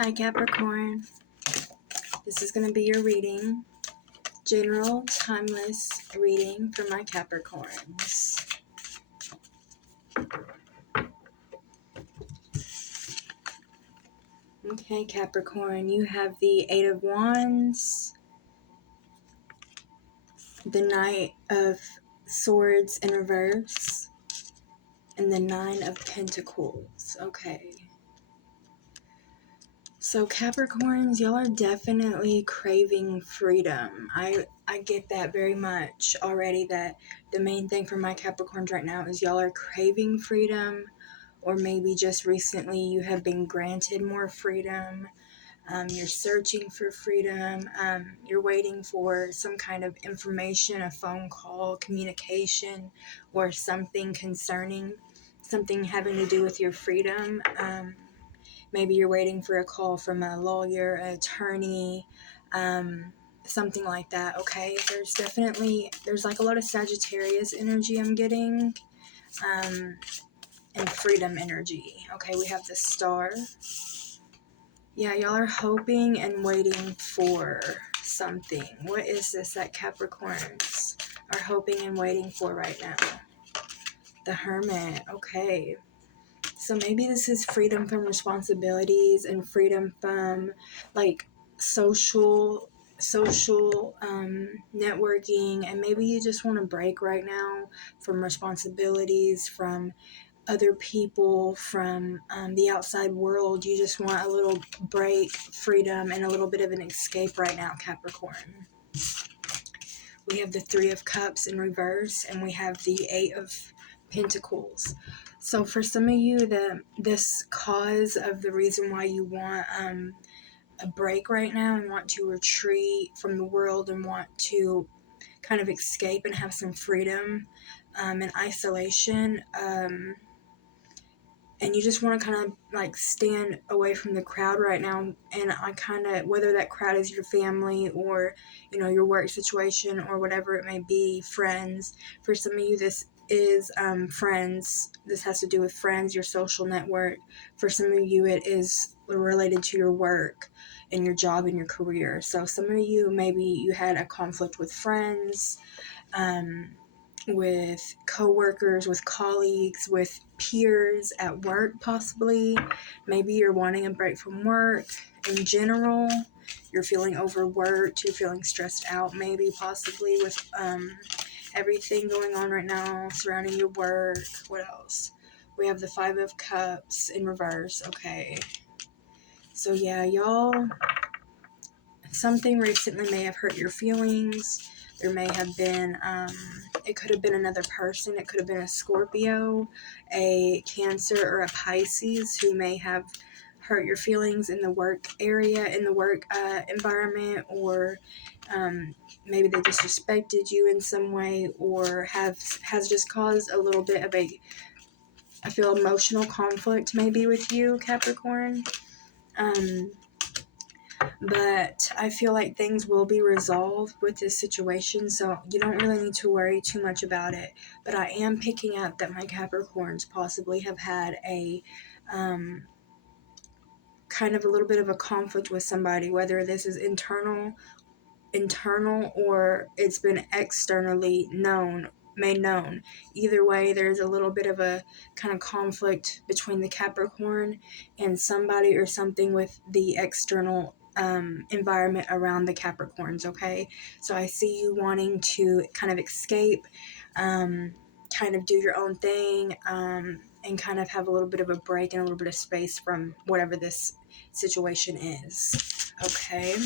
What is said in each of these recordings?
Hi Capricorn, this is going to be your reading, general timeless reading for my Capricorns. Okay Capricorn, you have the Eight of Wands, the Knight of Swords in reverse, and the Nine of Pentacles. Okay. So Capricorns, y'all are definitely craving freedom. I get that very much already, that the main thing for my Capricorns right now is y'all are craving freedom, or maybe just recently you have been granted more freedom. You're searching for freedom. You're waiting for some kind of information, a phone call, communication, or something concerning, something having to do with your freedom. Maybe you're waiting for a call from a lawyer, an attorney, something like that, okay? There's like a lot of Sagittarius energy I'm getting, and freedom energy. Okay, we have the Star. Yeah, y'all are hoping and waiting for something. What is this that Capricorns are hoping and waiting for right now? The Hermit, okay. So maybe this is freedom from responsibilities and freedom from like social networking, and maybe you just want a break right now from responsibilities, from other people, from the outside world. You just want a little break, freedom, and a little bit of an escape right now, Capricorn. We have the Three of Cups in reverse, and we have the Eight of Pentacles. So for some of you, this cause of the reason why you want a break right now and want to retreat from the world and want to kind of escape and have some freedom and isolation, and you just want to kind of like stand away from the crowd right now. And I kind of, whether that crowd is your family or, you know, your work situation or whatever it may be, friends. For some of you, this is friends. This has to do with friends, your social network. For some of you, it is related to your work and your job and your career. So some of you, maybe you had a conflict with friends, with co-workers, with colleagues, with peers at work possibly. Maybe you're wanting a break from work in general. You're feeling overworked. You're feeling stressed out, maybe possibly with everything going on right now surrounding your work. What else? We have the Five of Cups in reverse. Okay. So yeah, y'all, something recently may have hurt your feelings. There may have been, it could have been another person. It could have been a Scorpio, a Cancer, or a Pisces who may have hurt your feelings in the work area, in the work environment, or maybe they disrespected you in some way, or has just caused a little bit of I feel, emotional conflict maybe with you, Capricorn. But I feel like things will be resolved with this situation, so you don't really need to worry too much about it. But I am picking up that my Capricorns possibly have had a kind of a little bit of a conflict with somebody, whether this is internal or it's been externally made known. Either way, there's a little bit of a kind of conflict between the Capricorn and somebody or something with the external environment around the Capricorns, okay? So I see you wanting to kind of escape, kind of do your own thing, and kind of have a little bit of a break and a little bit of space from whatever this situation is, okay?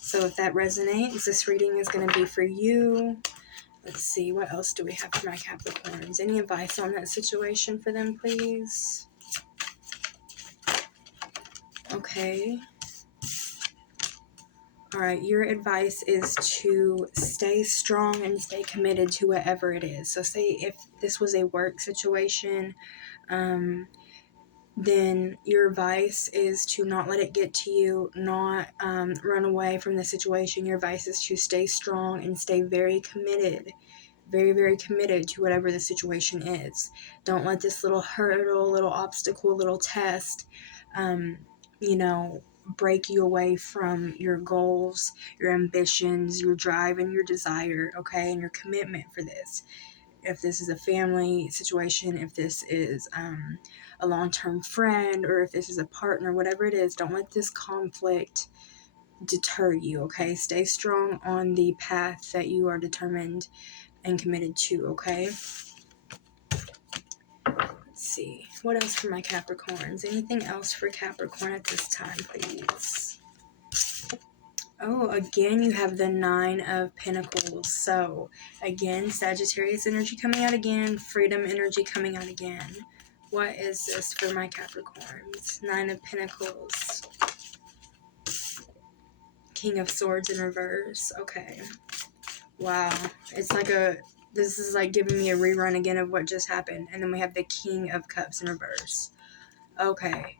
So if that resonates, this reading is going to be for you. Let's see, what else do we have for my Capricorns? Any advice on that situation for them, please? Okay. All right, your advice is to stay strong and stay committed to whatever it is. So say if this was a work situation, then your advice is to not let it get to you, not run away from the situation. Your advice is to stay strong and stay very committed, very, very committed to whatever the situation is. Don't let this little hurdle, little obstacle, little test break you away from your goals, your ambitions, your drive, and your desire, okay, and your commitment for this. If this is a family situation, if this is a long-term friend, or if this is a partner, whatever it is, don't let this conflict deter you, okay? Stay strong on the path that you are determined and committed to, okay? Let's see. What else for my Capricorns? Anything else for Capricorn at this time, please? Oh, again, you have the Nine of Pentacles. So, again, Sagittarius energy coming out again. Freedom energy coming out again. What is this for my Capricorns? Nine of Pentacles. King of Swords in reverse. Okay. Wow. It's like this is like giving me a rerun again of what just happened. And then we have the King of Cups in reverse. Okay.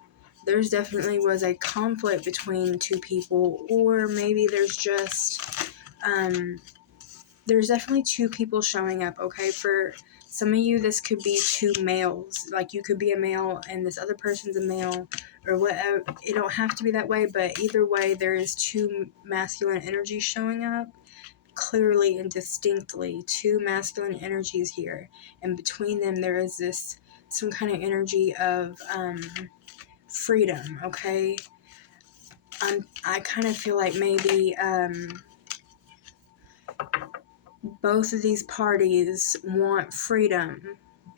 There's definitely was a conflict between two people, or maybe there's just, there's definitely two people showing up, okay? For some of you, this could be two males. Like, you could be a male and this other person's a male, or whatever. It don't have to be that way, but either way, there is two masculine energies showing up. Clearly and distinctly, two masculine energies here. And between them, there is some kind of energy of, freedom, okay? I kind of feel like maybe both of these parties want freedom,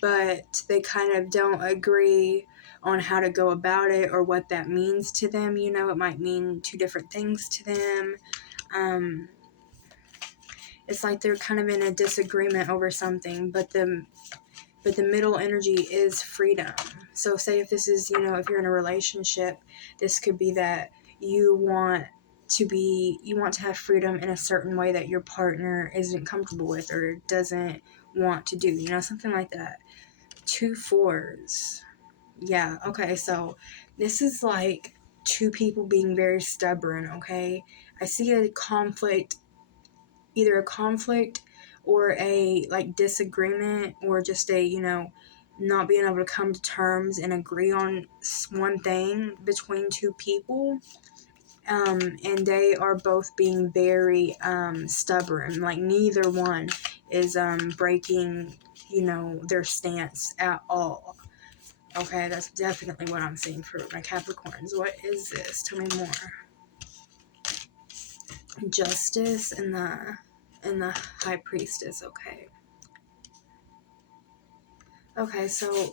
but they kind of don't agree on how to go about it or what that means to them. It might mean two different things to them. It's like they're kind of in a disagreement over something, but the middle energy is freedom. So say if this is, if you're in a relationship, this could be that you want to have freedom in a certain way that your partner isn't comfortable with or doesn't want to do, something like that. 2 4s. Yeah, okay, so this is like two people being very stubborn, okay? I see a conflict, either a conflict or a like disagreement, or just a not being able to come to terms and agree on one thing between two people, and they are both being very stubborn. Like, neither one is breaking their stance at all. Okay, that's definitely what I'm seeing for my Capricorns. What is this? Tell me more. Justice and the High Priestess. Okay, so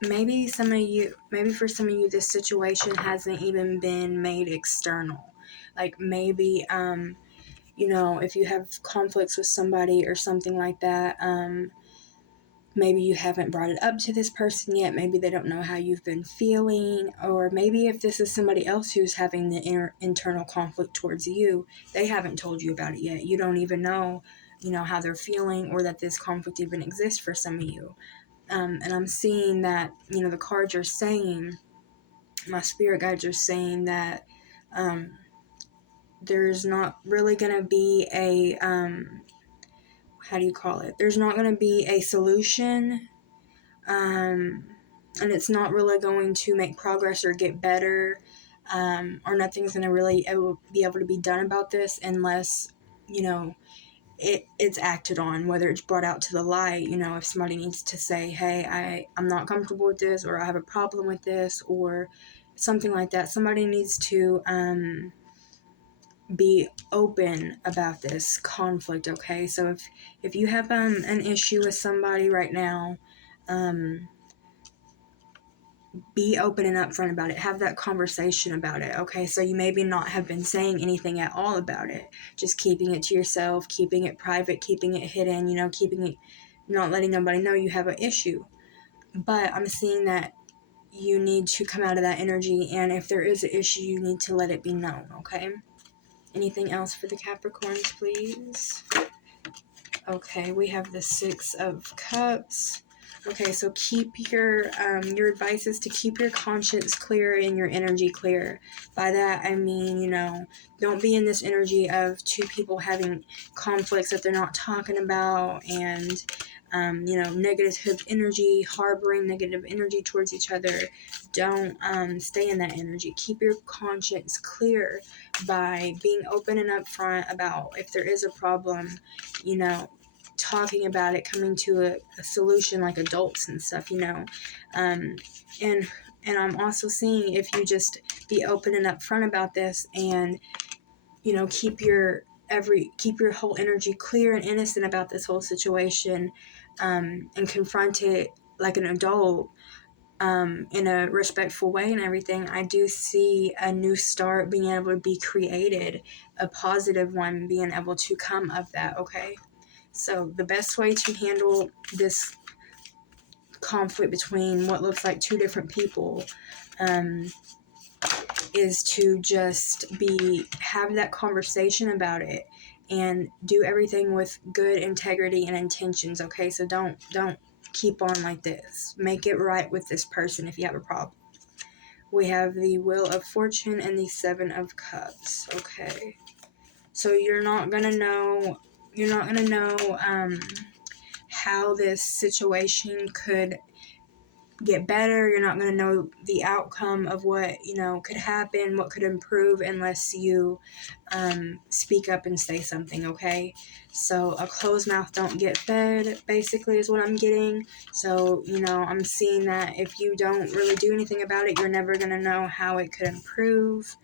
maybe for some of you, this situation hasn't even been made external. Like, maybe, if you have conflicts with somebody or something like that, maybe you haven't brought it up to this person yet. Maybe they don't know how you've been feeling. Or maybe if this is somebody else who's having the internal conflict towards you, they haven't told you about it yet. You don't even know, how they're feeling, or that this conflict even exists for some of you. And I'm seeing that, the cards are saying, my spirit guides are saying that there's not really going to be a, how do you call it? There's not going to be a solution, and it's not really going to make progress or get better, or nothing's going to really be able to be done about this unless, it's acted on, whether it's brought out to the light. If somebody needs to say, hey, I'm not comfortable with this, or I have a problem with this, or something like that. Somebody needs to be open about this conflict, okay? So if you have an issue with somebody right now, be open and upfront about it. Have that conversation about it, okay? So you maybe not have been saying anything at all about it, just keeping it to yourself, keeping it private, keeping it hidden, keeping it, not letting nobody know you have an issue. But I'm seeing that you need to come out of that energy, and if there is an issue, you need to let it be known, okay? Anything else for the Capricorns, please? Okay, we have the 6 of Cups. Okay, so keep your advice is to keep your conscience clear and your energy clear. By that, I mean, don't be in this energy of two people having conflicts that they're not talking about, and negative energy, harboring negative energy towards each other. Don't stay in that energy. Keep your conscience clear by being open and upfront about if there is a problem, talking about it, coming to a solution like adults and stuff, and I'm also seeing if you just be open and upfront about this and, keep your whole energy clear and innocent about this whole situation, and confront it like an adult, in a respectful way and everything. I do see a new start being able to be created, a positive one being able to come of that, okay? So the best way to handle this conflict between what looks like two different people, is to just have that conversation about it and do everything with good integrity and intentions, okay? So don't keep on like this. Make it right with this person if you have a problem. We have the Wheel of Fortune and the Seven of Cups, okay? So you're not gonna know how this situation could get better. You're not going to know the outcome of what, could happen, what could improve, unless you speak up and say something, okay? So a closed mouth don't get fed, basically, is what I'm getting. So, I'm seeing that if you don't really do anything about it, you're never going to know how it could improve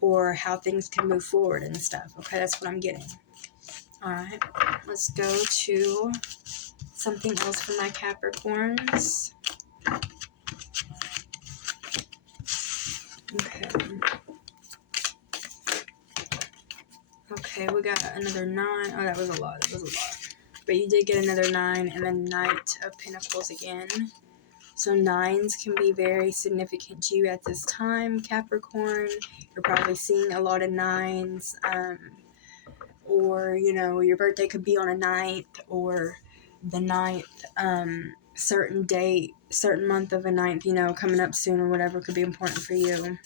or how things can move forward and stuff, okay? That's what I'm getting. All right, let's go to something else for my Capricorns. Okay, we got another 9. Oh, that was a lot. But you did get another 9, and then Knight of Pentacles again. So 9s can be very significant to you at this time, Capricorn. You're probably seeing a lot of 9s. Or, your birthday could be on a 9th, or the 9th, certain date, certain month of a 9th, coming up soon or whatever could be important for you.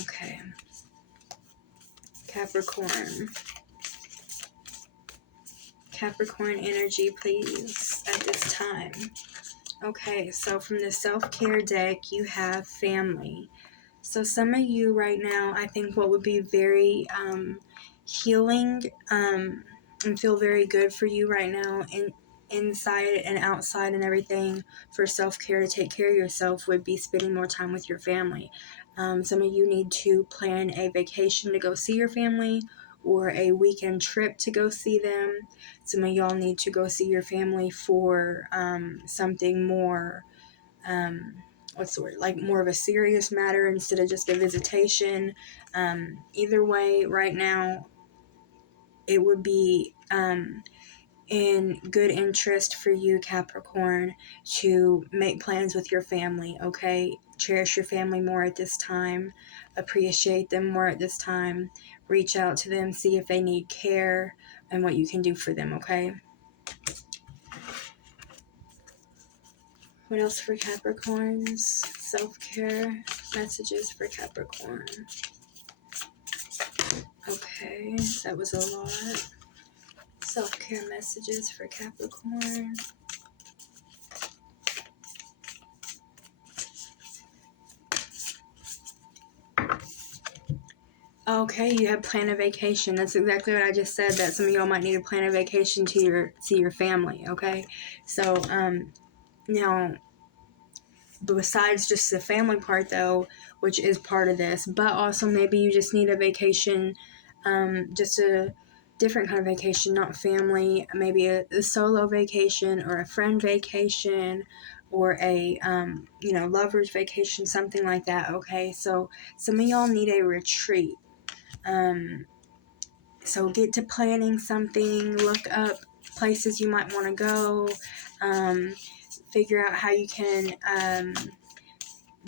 Okay. Capricorn energy, please, at this time. Okay, so from the self-care deck, you have family. So some of you right now, I think what would be very healing and feel very good for you right now, inside and outside and everything, for self-care, to take care of yourself, would be spending more time with your family. Some of you need to plan a vacation to go see your family, or a weekend trip to go see them. Some of y'all need to go see your family for something more, like more of a serious matter instead of just a visitation. Either way, right now, it would be in good interest for you, Capricorn, to make plans with your family, okay? Cherish your family more at this time. Appreciate them more at this time. Reach out to them, see if they need care and what you can do for them, okay? What else for Capricorns? Self-care messages for Capricorn. Okay, that was a lot. Self-care messages for Capricorn. Okay, you have planned a vacation. That's exactly what I just said, that some of y'all might need to plan a vacation to see your family, okay? So, now, besides just the family part, though, which is part of this, but also maybe you just need a vacation, just a different kind of vacation, not family, maybe a solo vacation or a friend vacation, or a, lover's vacation, something like that, okay? So some of y'all need a retreat. So get to planning something, look up places you might want to go, figure out how you can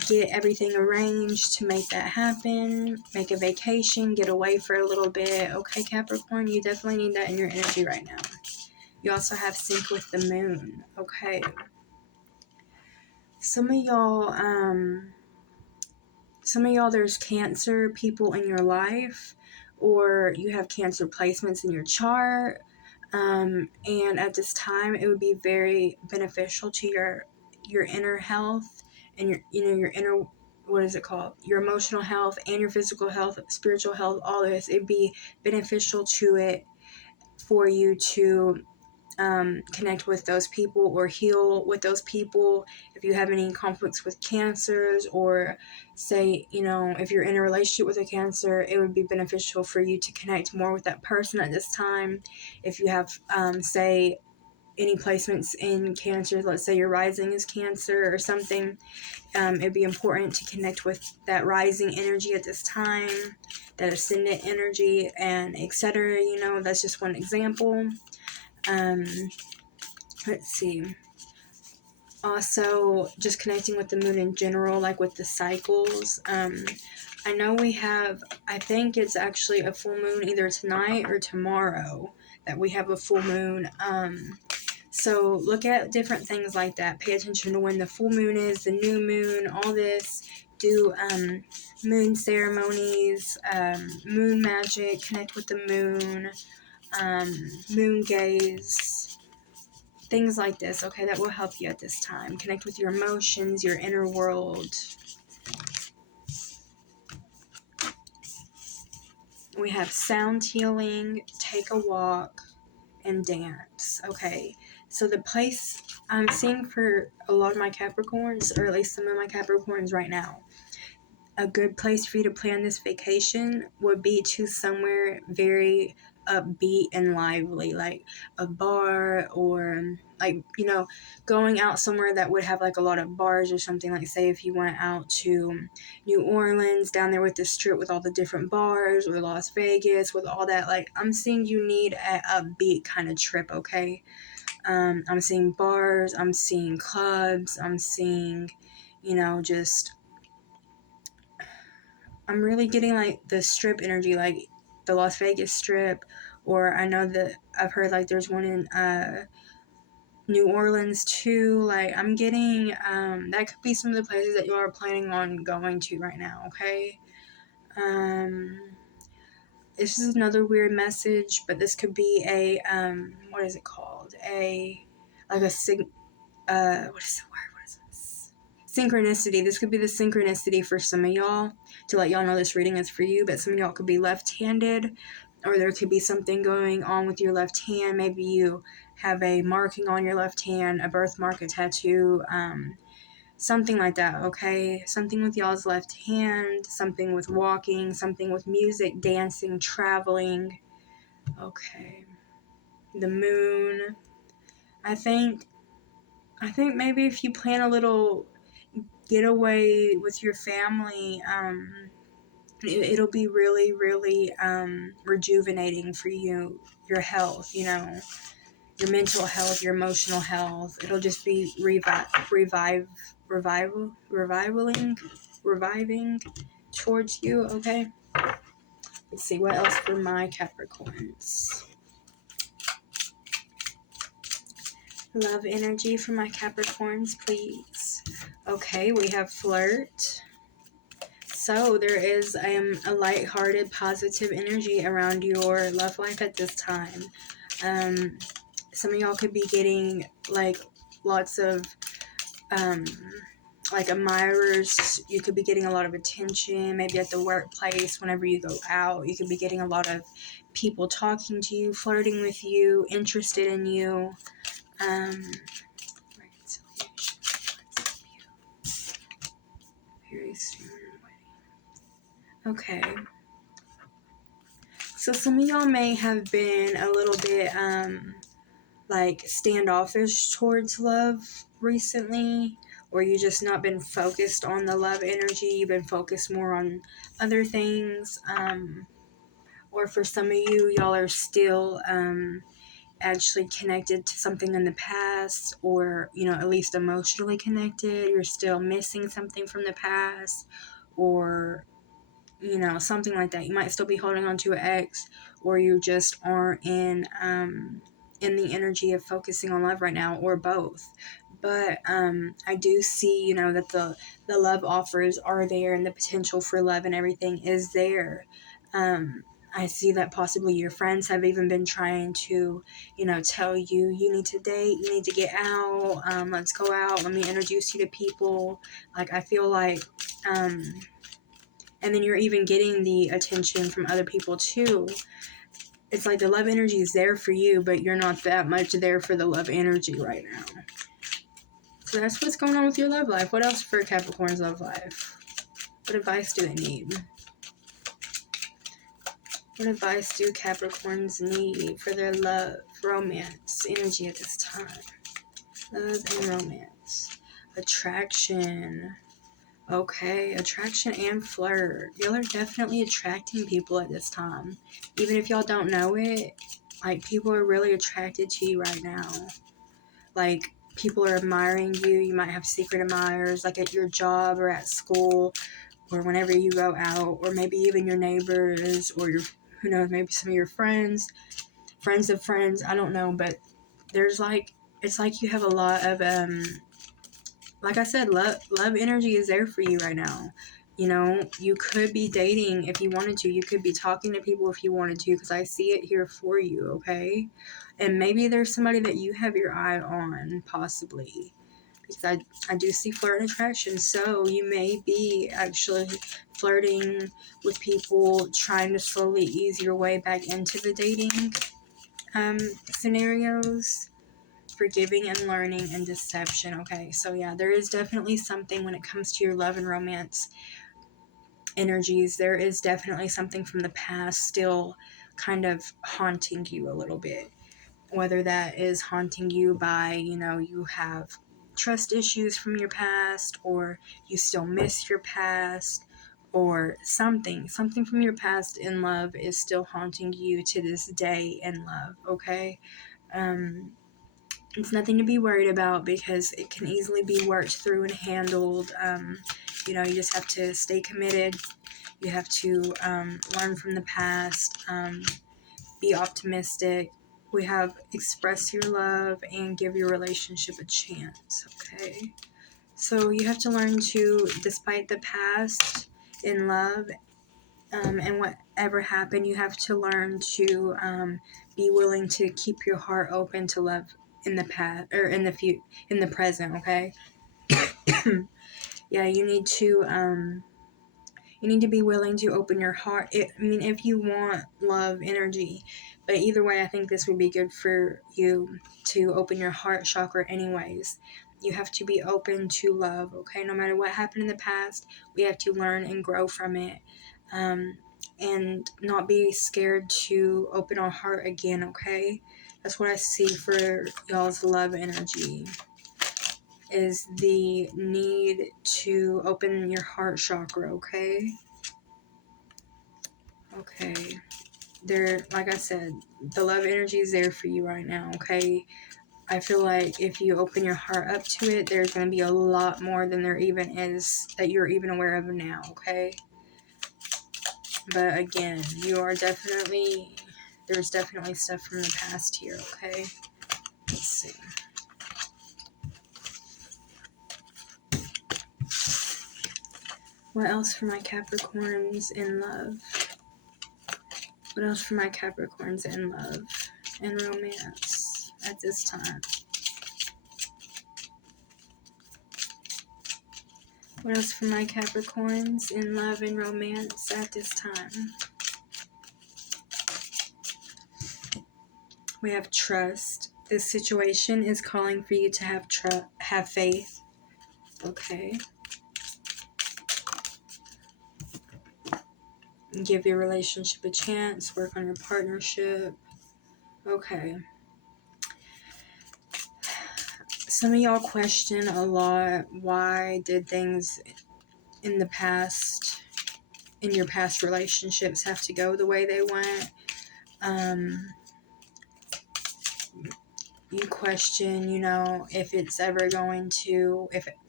get everything arranged to make that happen, make a vacation, get away for a little bit, okay, Capricorn? You definitely need that in your energy right now. You also have sync with the moon, okay? Some of y'all, there's Cancer people in your life, or you have Cancer placements in your chart. And at this time, it would be very beneficial to your inner health and your inner, what is it called, your emotional health and your physical health, spiritual health, all this. It'd be beneficial to it for you to connect with those people or heal with those people. If you have any conflicts with cancers, or say, if you're in a relationship with a cancer, it would be beneficial for you to connect more with that person at this time. If you have, say, any placements in cancer, let's say your rising is cancer or something, it'd be important to connect with that rising energy at this time, that ascendant energy, and etc. That's just one example. Let's see. Also, just connecting with the moon in general, like with the cycles. I know I think it's actually a full moon either tonight or tomorrow that we have a full moon. So look at different things like that. Pay attention to when the full moon is, the new moon, all this. Do moon ceremonies, moon magic, connect with the moon, moon gaze, things like this, okay, that will help you at this time. Connect with your emotions, your inner world. We have sound healing, take a walk, and dance. Okay, so the place I'm seeing for a lot of my Capricorns, or at least some of my Capricorns right now, a good place for you to plan this vacation would be to somewhere very upbeat and lively, like a bar, or like, going out somewhere that would have like a lot of bars or something. Like, say if you went out to New Orleans, down there with the strip with all the different bars, or Las Vegas with all that. Like, I'm seeing you need a upbeat kind of trip, okay? I'm seeing bars, I'm seeing clubs, I'm seeing, just, I'm really getting like the strip energy, like the Las Vegas strip, or I know that I've heard like there's one in New Orleans too. Like, I'm getting that could be some of the places that you are planning on going to right now, okay? This is another weird message, but this could be a what is it called? What is the word? What is this? Synchronicity. This could be the synchronicity for some of y'all, to let y'all know this reading is for you. But some of y'all could be left-handed, or there could be something going on with your left hand. Maybe you have a marking on your left hand, a birthmark, a tattoo, something like that, okay? Something with y'all's left hand, something with walking, something with music, dancing, traveling. Okay. The moon. I think maybe if you plan a little getaway with your family, it'll be really, really rejuvenating for you, your health, your mental health, your emotional health. It'll just be reviving towards you, okay? Let's see, what else for my Capricorns? Love energy for my Capricorns, please. Okay, we have flirt. So there is a lighthearted, positive energy around your love life at this time. Some of y'all could be getting like lots of like admirers. You could be getting a lot of attention, maybe at the workplace. Whenever you go out, you could be getting a lot of people talking to you, flirting with you, interested in you. Very soon. Okay. So some of y'all may have been a little bit like standoffish towards love recently, or you just not been focused on the love energy. You've been focused more on other things. Or for some of you, y'all are still actually connected to something in the past, or at least emotionally connected. You're still missing something from the past, or something like that. You might still be holding on to an ex, or you just aren't in the energy of focusing on love right now, or both. But I do see, that the love offers are there, and the potential for love and everything is there. I see that possibly your friends have even been trying to, tell you, you need to date, you need to get out, let's go out, let me introduce you to people. Like, I feel like, and then you're even getting the attention from other people too. It's like the love energy is there for you, but you're not that much there for the love energy right now. So that's what's going on with your love life. What else for Capricorn's love life? What advice do they need? What advice do Capricorns need for their love, romance, energy at this time? Love and romance. Attraction. Okay, attraction and flirt. Y'all are definitely attracting people at this time. Even if y'all don't know it, like, people are really attracted to you right now. Like, people are admiring you. You might have secret admirers, like at your job or at school, or whenever you go out, or maybe even your neighbors, or your, who knows, maybe some of your friends of friends, I don't know, but there's like, it's like you have a lot of, like I said, love energy is there for you right now. You could be dating if you wanted to. You could be talking to people if you wanted to, because I see it here for you, okay? And maybe there's somebody that you have your eye on, possibly. Because I do see flirt and attraction. So you may be actually flirting with people, trying to slowly ease your way back into the dating scenarios. Forgiving and learning and deception. Okay, so yeah, there is definitely something when it comes to your love and romance energies. There is definitely something from the past still kind of haunting you a little bit. Whether that is haunting you by, you have trust issues from your past, or you still miss your past, or something from your past in love is still haunting you to this day in love, okay? It's nothing to be worried about, because it can easily be worked through and handled. You just have to stay committed. You have to learn from the past, be optimistic. We have express your love and give your relationship a chance, okay? So you have to learn to, despite the past in love, and whatever happened, you have to learn to be willing to keep your heart open to love in the past, or in the present, okay? Yeah, you need to be willing to open your heart. If you want love energy, but either way, I think this would be good for you to open your heart chakra anyways. You have to be open to love, okay? No matter what happened in the past, we have to learn and grow from it. And not be scared to open our heart again, okay? That's what I see for y'all's love energy, is the need to open your heart chakra, okay? Okay. Like I said, the love energy is there for you right now, okay? I feel like if you open your heart up to it, there's going to be a lot more than there even is that you're even aware of now, okay? But again, there's definitely stuff from the past here, okay? Let's see. What else for my Capricorns in love? What else for my Capricorns in love and romance at this time? What else for my Capricorns in love and romance at this time? We have trust. This situation is calling for you to have faith. Okay. Give your relationship a chance. Work on your partnership. Okay. Some of y'all question a lot, why did things in the past, in your past relationships, have to go the way they went? You question, if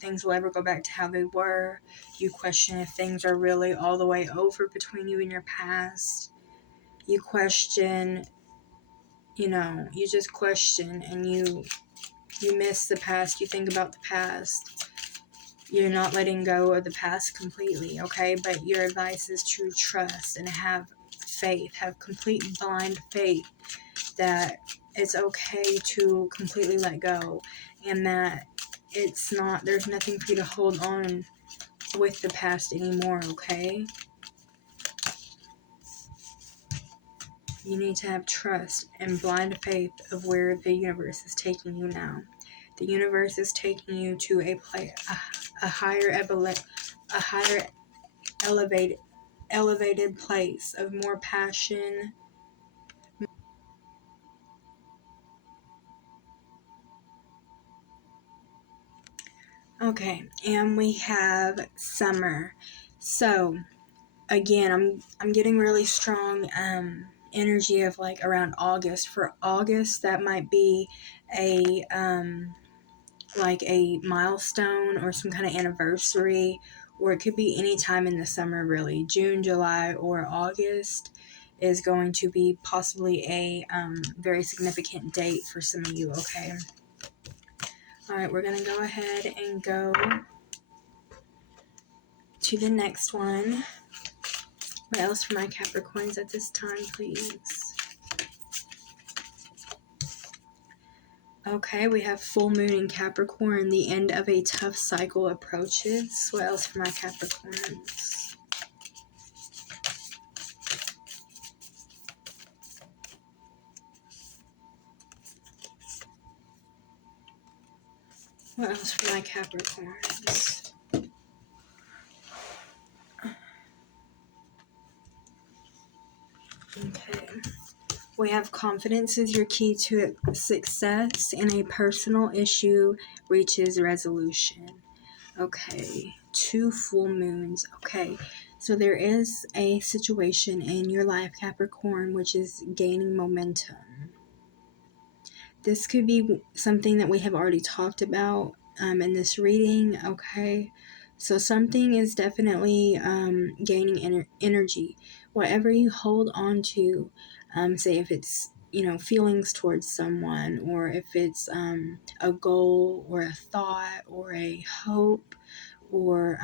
things will ever go back to how they were. You question if things are really all the way over between you and your past. You question, you just question, and you miss the past. You think about the past. You're not letting go of the past completely, okay? But your advice is to trust and have faith, have complete blind faith that it's okay to completely let go, and that there's nothing for you to hold on with the past anymore, okay? You need to have trust and blind faith of where the universe is taking you now. The universe is taking you to a higher elevated place of more passion. Okay, and we have summer. So again, I'm getting really strong energy of like around August. For August, that might be a like a milestone or some kind of anniversary, or it could be any time in the summer, really. June, July, or August is going to be possibly a very significant date for some of you, okay? All right, we're going to go ahead and go to the next one. What else for my Capricorns at this time, please? Okay, we have full moon in Capricorn. The end of a tough cycle approaches. What else for my Capricorns? What else for my Capricorns? Okay. We have confidence is your key to success, and a personal issue reaches resolution. Okay. 2 full moons. Okay. So there is a situation in your life, Capricorn, which is gaining momentum. This could be something that we have already talked about in this reading, okay? So something is definitely gaining energy. Whatever you hold on to, say if it's, feelings towards someone, or if it's a goal or a thought or a hope, or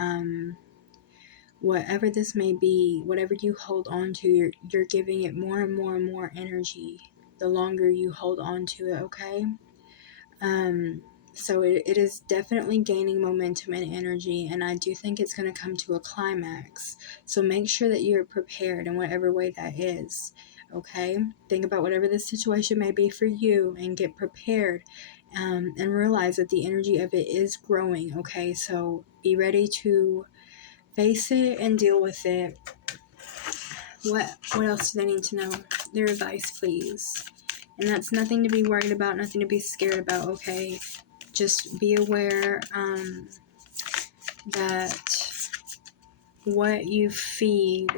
whatever this may be, whatever you hold on to, you're giving it more and more and more energy the longer you hold on to it, okay? So it is definitely gaining momentum and energy, and I do think it's going to come to a climax. So make sure that you're prepared in whatever way that is, okay? Think about whatever the situation may be for you and get prepared, and realize that the energy of it is growing, okay? So be ready to face it and deal with it. What else do they need to know? Their advice, please. And that's nothing to be worried about, nothing to be scared about, okay? Just be aware that what you feed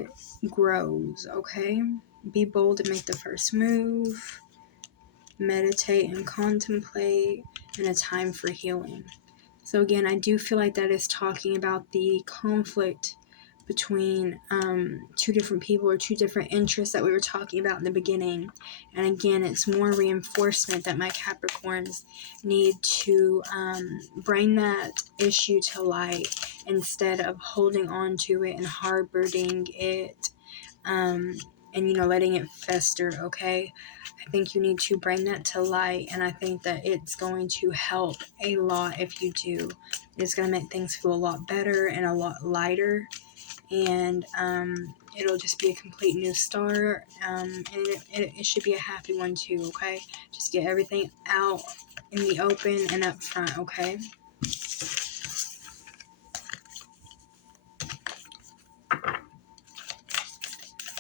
grows, okay? Be bold and make the first move. Meditate and contemplate, and a time for healing. So again, I do feel like that is talking about the conflict between 2 different people or 2 different interests that we were talking about in the beginning. And again, it's more reinforcement that my Capricorns need to bring that issue to light instead of holding on to it and harboring it and letting it fester, okay? I think you need to bring that to light, and I think that it's going to help a lot if you do. It's going to make things feel a lot better and a lot lighter, and it'll just be a complete new start, and it should be a happy one too, okay? Just get everything out in the open and up front, okay?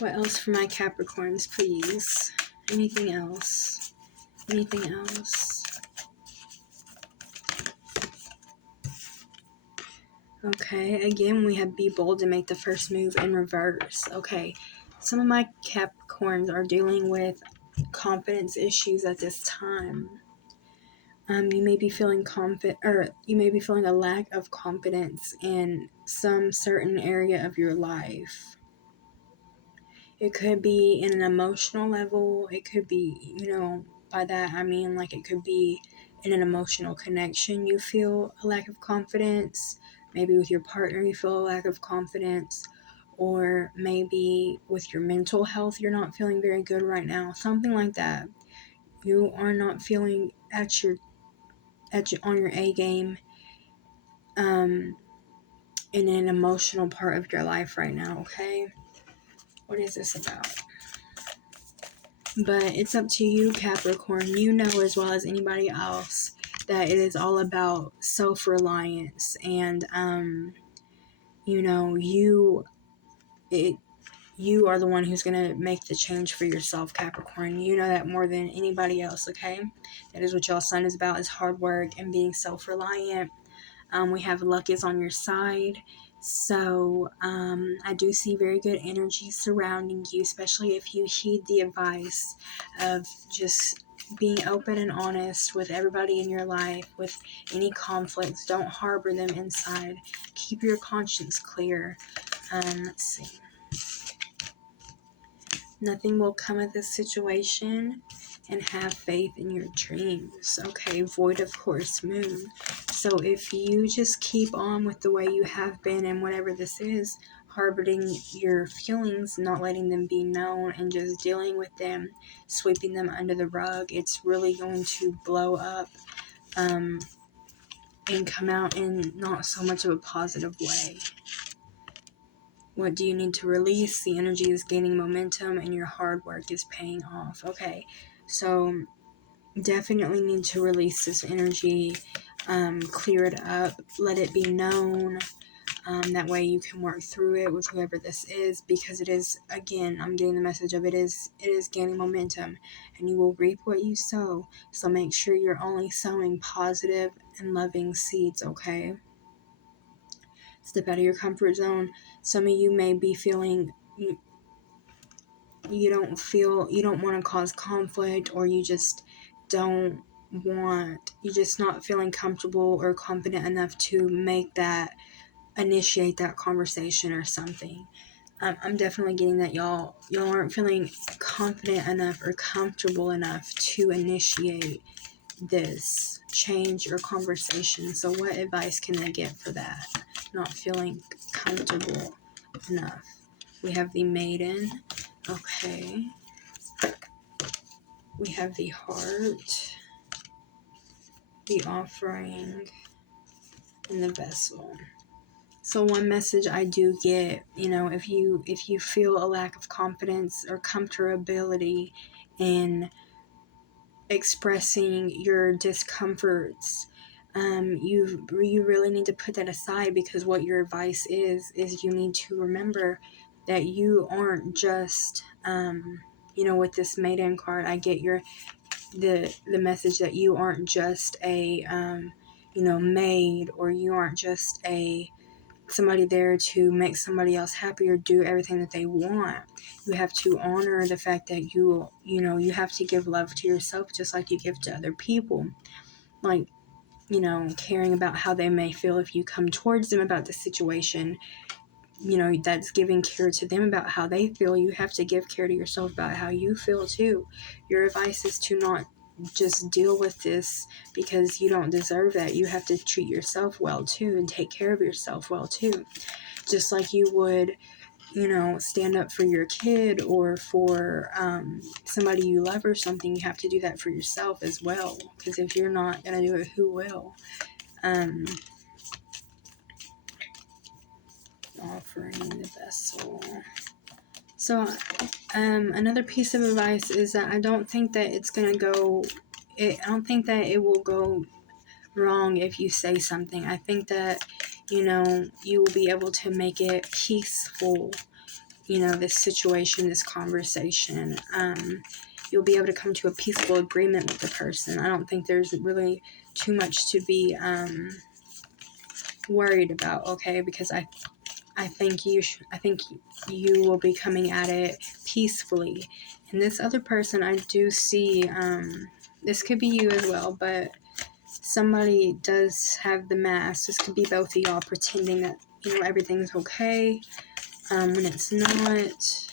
What else for my Capricorns, please? Anything else? Anything else? Okay, again, we have be bold and make the first move in reverse. Okay, some of my Capricorns are dealing with confidence issues at this time. You may be feeling you may be feeling a lack of confidence in some certain area of your life. It could be in an emotional level. It could be, by that I mean like it could be in an emotional connection you feel a lack of confidence. Maybe with your partner you feel a lack of confidence. or maybe with your mental health, you're not feeling very good right now, something like that. You are not feeling on your A game, in an emotional part of your life right now, okay? What is this about? But it's up to you, Capricorn. You know as well as anybody else that it is all about self-reliance, and you are the one who's going to make the change for yourself, Capricorn. You know that more than anybody else, okay? That is what y'all's sun is about, is hard work and being self-reliant. We have luck is on your side. So I do see very good energy surrounding you, especially if you heed the advice of just being open and honest with everybody in your life. With any conflicts, don't harbor them inside. Keep your conscience clear. Let's see. Nothing will come of this situation, and have faith in your dreams. Okay, void of course, moon. So if you just keep on with the way you have been, and whatever this is, harboring your feelings, not letting them be known, and just dealing with them, sweeping them under the rug, it's really going to blow up, and come out in not so much of a positive way. What do you need to release? The energy is gaining momentum and your hard work is paying off. Okay, so definitely need to release this energy, clear it up, let it be known. That way you can work through it with whoever this is, because it is, again, I'm getting the message of it is gaining momentum, and you will reap what you sow. So make sure you're only sowing positive and loving seeds, okay? Step out of your comfort zone. Some of you may be feeling you don't want to cause conflict, or you're just not feeling comfortable or confident enough to initiate that conversation or something. I'm definitely getting that y'all aren't feeling confident enough or comfortable enough to initiate this change or conversation. So what advice can they get for that? Not feeling comfortable enough. We have the Maiden. Okay. We have the Heart, the Offering, and the Vessel. So one message I do get, if you feel a lack of confidence or comfortability in expressing your discomforts, you really need to put that aside, because what your advice is you need to remember that you aren't just, with this Maiden card, I get the message that you aren't just a, maid, or you aren't just somebody there to make somebody else happy or do everything that they want. You have to honor the fact that you have to give love to yourself just like you give to other people. Like, caring about how they may feel if you come towards them about the situation, that's giving care to them about how they feel. You have to give care to yourself about how you feel too. Your advice is to not just deal with this because you don't deserve that. You have to treat yourself well too, and take care of yourself well too. Just like you would, stand up for your kid or for somebody you love or something, you have to do that for yourself as well. Because if you're not going to do it, who will? Offering, the Vessel. So, another piece of advice is that I don't think that I don't think that it will go wrong if you say something. I think that, you will be able to make it peaceful, this situation, this conversation. You'll be able to come to a peaceful agreement with the person. I don't think there's really too much to be worried about, okay? Because I think you will be coming at it peacefully. And this other person, I do see, this could be you as well, but somebody does have the mask. This could be both of y'all pretending that, everything's okay, when it's not.